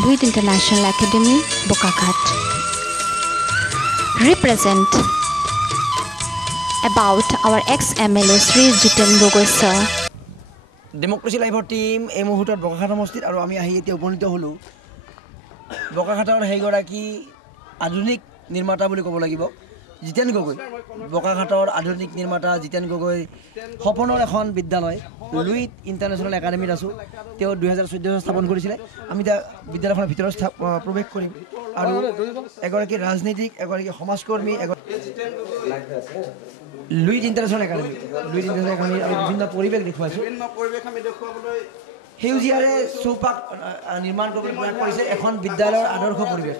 Luit International Academy, Bokaghat. Represent about our ex-MLA Sri Jiten Gogoi sir. Democracy লাইভৰ team এই মুহূৰ্তত বকাঘাট সমষ্টিত আৰু আমি আহি এতিয়া উপনীত হ'লোঁ বকাঘাটৰ সেইগৰাকী আধুনিক নিৰ্মাতা বুলি ক'ব লাগিব জিতেন গগৈ বকাঘাটৰ আধুনিক নিৰ্মাতা জিতেন গগৈ সপনৰ এখন বিদ্যালয় লুইট ইণ্টাৰনেশ্যনেল একাডেমীত আছোঁ তেওঁ 2014 স্থাপন কৰিছিলে আমি এতিয়া বিদ্যালয়খনৰ ভিতৰত প্ৰৱেশ কৰিম আৰু এগৰাকী ৰাজনীতিক এগৰাকী সমাজকৰ্মী লুইট ইণ্টাৰনেশ্যনেল একাডেমী আৰু বিভিন্ন পৰিৱেশ দেখুৱাইছোঁ সেউজীয়াৰে চৌপাশ নিৰ্মাণ কৰিবলৈ প্ৰয়াস কৰিছে এখন বিদ্যালয়ৰ আদৰ্শ পৰিৱেশ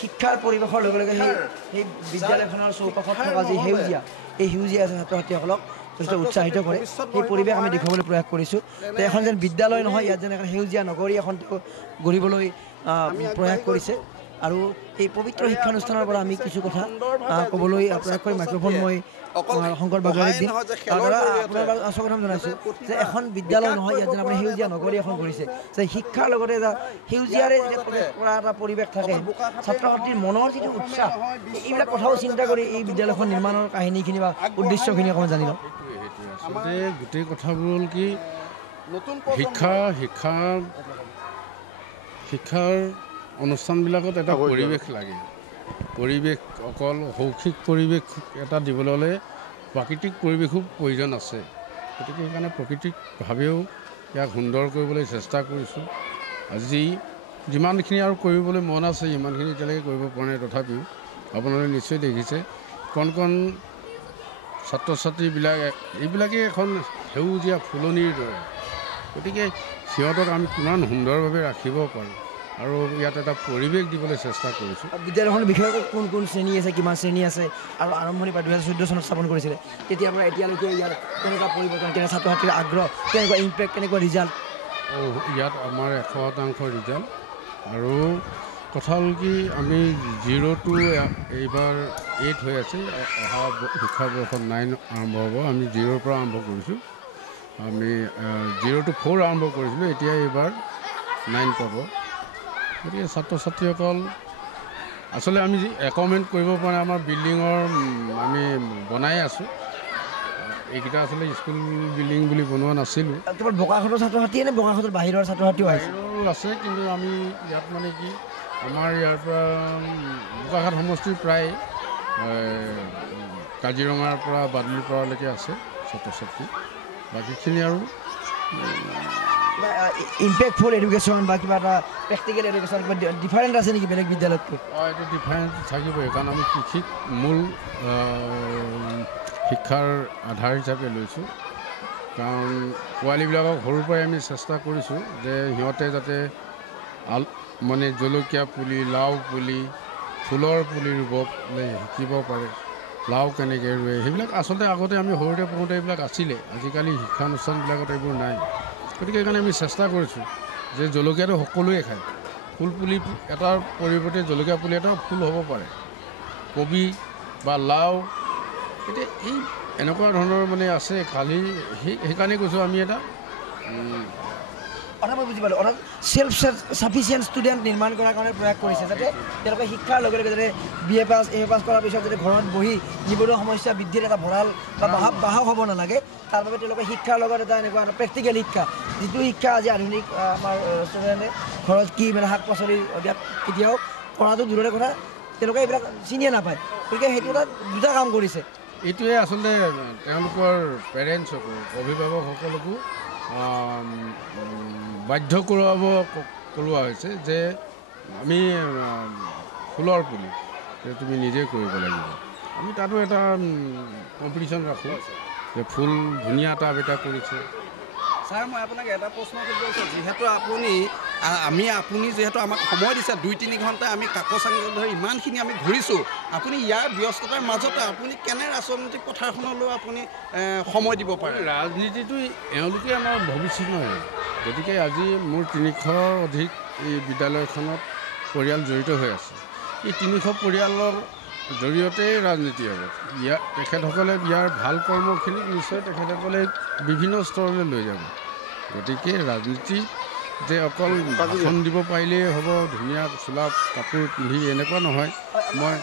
শিক্ষাৰ পৰিৱেশৰ লগে লগে সেই বিদ্যালয়খনৰ চৌপাশত থকা যি সেউজীয়া এই সেউজীয়া ছাত্ৰ ছাত্ৰীসকলক যথেষ্ট উৎসাহিত কৰে সেই পৰিৱেশ আমি দেখুৱাবলৈ প্ৰয়াস কৰিছোঁ এখন যেন বিদ্যালয় নহয় ইয়াত যেন এখন সেউজীয়া নগৰী এখন গঢ়িবলৈ প্ৰয়াস কৰিছে আৰু এই পবিত্ৰ শিক্ষানুষ্ঠানৰ পৰা আমি কিছু কথা ক'বলৈ প্ৰয়াস কৰি মাইক্ৰফোন মই শংকৰ বাগৰাৰীক দিম দাদা আপোনাৰ আচল কথা জনাইছোঁ যে এখন বিদ্যালয় নহয় ইয়াত যেন আপুনি সেউজীয়া নগৰী এখন কৰিছে যে শিক্ষাৰ লগতে এটা সেউজীয়াৰে কৰা এটা পৰিৱেশ থাকে ছাত্ৰ ছাত্ৰীৰ মনৰ যিটো উৎসাহ এইবিলাক কথাও চিন্তা কৰি এই বিদ্যালয়খন নিৰ্মাণৰ কাহিনীখিনি বা উদ্দেশ্যখিনি অকণমান জানি লওঁ আচলতে গোটেই কথাবোৰ হ'ল কি শিক্ষাৰ অনুষ্ঠানবিলাকত এটা পৰিৱেশ লাগে পৰিৱেশ অকল শৈক্ষিক পৰিৱেশ এটা দিবলৈ হ'লে প্ৰাকৃতিক পৰিৱেশো প্ৰয়োজন আছে গতিকে সেইকাৰণে প্ৰাকৃতিকভাৱেও ইয়াক সুন্দৰ কৰিবলৈ চেষ্টা কৰিছোঁ আজি যিমানখিনি আৰু কৰিবলৈ মন আছে ইমানখিনি এতিয়ালৈকে কৰিব পৰা নাই তথাপিও আপোনালোকে নিশ্চয় দেখিছে কণ কণ ছাত্ৰ ছাত্ৰীবিলাক এইবিলাকেই এখন সেউজীয়া ফুলনিৰ দৰে গতিকে সিহঁতক আমি কিমান সুন্দৰভাৱে ৰাখিব পাৰোঁ আৰু ইয়াত এটা পৰিৱেশ দিবলৈ চেষ্টা কৰিছোঁ বিদ্যালয়খনৰ বিষয়ে কোন কোন শ্ৰেণী আছে কিমান শ্ৰেণী আছে আৰু আৰম্ভণি পৰা 2014 চনত স্থাপন কৰিছিলে তেতিয়াৰ পৰা এতিয়ালৈকে ইয়াত কেনেকুৱা পৰিৱৰ্তন কেনেকুৱা ছাত্ৰ ছাত্ৰীৰ আগ্ৰহ কেনেকুৱা ইম্পেক্ট কেনেকুৱা ৰিজাল্ট ইয়াত আমাৰ 100% ৰিজাল্ট আৰু কথা হ'ল কি আমি 0 to এইবাৰ 8 হৈ আছে অহা শিক্ষাবৰ্ষত 9 আৰম্ভ হ'ব আমি 0ৰ পৰা আৰম্ভ কৰিছোঁ আমি 0 to 4 আৰম্ভ কৰিছিলোঁ এতিয়া এইবাৰ 9 পাব গতিকে ছাত্ৰ ছাত্ৰীসকল আচলতে আমি একমেণ্ট কৰিব পৰা আমাৰ বিল্ডিঙৰ আমি বনাই আছোঁ এইকেইটা আচলতে স্কুল বিল্ডিং বুলি বনোৱা নাছিলোঁ কেৱল বকাঘাটৰ ছাত্ৰ ছাত্ৰীয়ে নে বকাঘাটৰ বাহিৰৰ ছাত্ৰ ছাত্ৰীও আছে কিন্তু আমি ইয়াত মানে কি আমাৰ ইয়াৰ পৰা বকাঘাট সমষ্টিৰ প্ৰায় কাজিৰঙাৰ পৰা বাদুলিৰ পৰালৈকে আছে ছাত্ৰ ছাত্ৰী বাকীখিনি আৰু ইম্পেক্টফুল এডুকেশ্যন বা কিবা এটা প্ৰেক্টিকেল এডুকেশ্যন কিবা ডিফাৰেণ্ট আছে নেকি বেলেগ বিদ্যালয়তকৈ এইটো ডিফাৰেণ্ট থাকিবই কাৰণ আমি কৃষিক মূল শিক্ষাৰ আধাৰ হিচাপে লৈছোঁ কাৰণ পোৱালীবিলাকক সৰুৰ পৰাই আমি চেষ্টা কৰিছোঁ যে সিহঁতে যাতে মানে জলকীয়া পুলি লাও পুলি ফুলৰ পুলি ৰুবলৈ শিকিব পাৰে লাও কেনেকৈ ৰুৱে সেইবিলাক আচলতে আগতে আমি সৰুতে পঢ়োঁতে এইবিলাক আছিলে আজিকালি শিক্ষানুষ্ঠানবিলাকত এইবোৰ নাই গতিকে সেইকাৰণে আমি চেষ্টা কৰিছোঁ যে জলকীয়াটো সকলোৱে খায় ফুল পুলি এটাৰ পৰিৱৰ্তে জলকীয়া পুলি এটাও ফুল হ'ব পাৰে কবি বা লাও এতিয়া এই এনেকুৱা ধৰণৰ মানে আছে খালি সেইকাৰণে কৈছোঁ আমি এটা কথা মই বুজি পালোঁ অৰ্থাৎ চেল্ফ চাফিচিয়েণ্ট ষ্টুডেণ্ট নিৰ্মাণ কৰাৰ কাৰণে প্ৰয়াস কৰিছে যাতে তেওঁলোকে শিক্ষাৰ লগে লগে যাতে BA পাছ MA পাছ কৰাৰ পিছত যাতে ঘৰত বহি নিবনুৱা সমস্যা বৃদ্ধিৰ এটা ভঁৰাল বা বাহক হ'ব নালাগে তাৰ বাবে তেওঁলোকে শিক্ষাৰ লগত এটা এনেকুৱা এটা প্ৰেক্টিকেল শিক্ষা যিটো শিক্ষা আজি আধুনিক আমাৰ ষ্টুডেণ্টে ঘৰত কি মানে শাক পাচলি এতিয়াও কৰাটো দূৰৰে কথা তেওঁলোকে এইবিলাক চিনিয়ে নাপায় গতিকে সেইটো এটা দুটা কাম কৰিছে এইটোৱে আচলতে তেওঁলোকৰ পেৰেণ্টছকো অভিভাৱকসকলকো বাধ্য কৰোৱা হৈছে যে আমি ফুলৰ পুলি তুমি নিজে কৰিব লাগিব আমি তাতো এটা কম্পিটিশ্যন ৰাখোঁ যে ফুল ধুনীয়া এটা আৱিষ্কাৰ কৰিছে ছাৰ মই আপোনাক এটা প্ৰশ্ন কৰিব বিচাৰিছোঁ যিহেতু আপুনি যিহেতু আমাক সময় দিছে 2-3 ঘণ্টা আমি কাকো চাঙি ধৰি ইমানখিনি আমি ঘূৰিছোঁ আপুনি ইয়াৰ ব্যস্ততাৰ মাজতে আপুনি কেনে ৰাজনৈতিক পথাৰখনলৈ আপুনি সময় দিব পাৰে ৰাজনীতিটো এওঁলোকে আমাৰ ভৱিষ্যত নহয় গতিকে আজি মোৰ 300ৰ অধিক এই বিদ্যালয়খনত পৰিয়াল জড়িত হৈ আছে এই 300 পৰিয়ালৰ জৰিয়তেই ৰাজনীতি হ'ব তেখেতসকলে ইয়াৰ ভাল কৰ্মখিনিক নিশ্চয় তেখেতসকলে বিভিন্ন স্তৰলৈ লৈ যাব গতিকে ৰাজনীতি যে অকল ভাষণ দিব পাৰিলেই হ'ব, ধুনীয়া চোলা কাপোৰ পিন্ধি এনেকুৱা নহয়। মই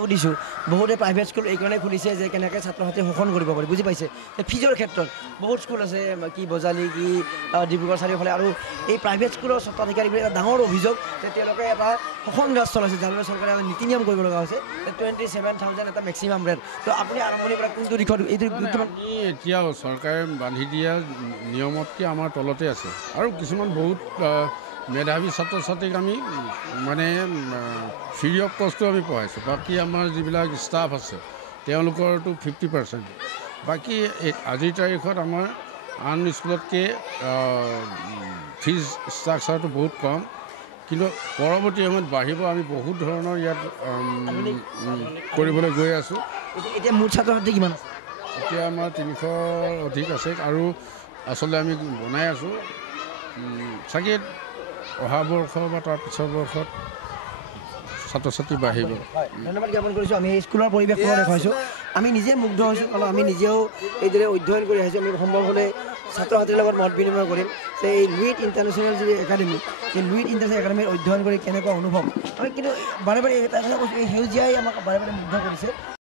সুধিছোঁ বহুতে প্ৰাইভেট স্কুল এইকাৰণে খুলিছে যে কেনেকৈ ছাত্ৰ ছাত্ৰী শোষণ কৰিব পাৰি, বুজি পাইছে। ফিজৰ ক্ষেত্ৰত বহুত স্কুল আছে, কি বজালি, কি ডিব্ৰুগড় চাৰিওফালে, আৰু এই প্ৰাইভেট স্কুলৰ স্বত্বাধিকাৰীবোৰে এটা ডাঙৰ অভিযোগ যে তেওঁলোকে এটা শোষণ ৰাজ চলাইছে, যাৰ বাবে চৰকাৰে নীতি নিয়ম কৰিব লগা হৈছে 27,000 এটা মেক্সিমাম ৰেট। তো আপুনি আৰম্ভণিৰ পৰা কোনটো দিশত এইটো আমি এতিয়াও চৰকাৰে বান্ধি দিয়া নিয়মতকৈ আমাৰ তলতে আছে। আৰু কিছুমান বহুত মেধাৱী ছাত্ৰ ছাত্ৰীক আমি মানে ফ্ৰী অফ কষ্টো আমি পঢ়াইছোঁ। বাকী আমাৰ যিবিলাক ষ্টাফ আছে তেওঁলোকৰতো 50%। বাকী আজিৰ তাৰিখত আমাৰ আন স্কুলতকৈ ফিজ ষ্ট্ৰাকচাৰটো বহুত কম, কিন্তু পৰৱৰ্তী সময়ত বাঢ়িব। আমি বহুত ধৰণৰ ইয়াত কৰিবলৈ গৈ আছোঁ। এতিয়া মোৰ ছাত্ৰ ছাত্ৰী কিমান আছে? এতিয়া আমাৰ 300 অধিক আছে, আৰু আচলতে আমি বনাই আছোঁ। চাগে অহা বৰ্ষ বা তাৰ পিছৰ বৰ্ষত ছাত্ৰ ছাত্ৰী বাঢ়িব। ধন্যবাদ জ্ঞাপন কৰিছোঁ। আমি স্কুলৰ পৰিৱেশটো দেখুৱাইছোঁ, আমি নিজে মুগ্ধ হৈছোঁ, কাৰণ আমি নিজেও এইদৰে অধ্যয়ন কৰি আহিছোঁ। আমি সম্ভৱ হ'লে ছাত্ৰ ছাত্ৰীৰ লগত মত বিনিময় কৰিম যে এই লুইট ইণ্টাৰনেশ্যনেল যি একাডেমি, এই লুইট ইণ্টাৰনেশ্যনেল একাডেমিৰ অধ্যয়ন কৰি কেনেকুৱা অনুভৱ। আমি কিন্তু বাৰে বাৰে এটা কথা কৈছোঁ, এই সেউজীয়াই আমাক বাৰে বাৰে মুগ্ধ কৰিছে।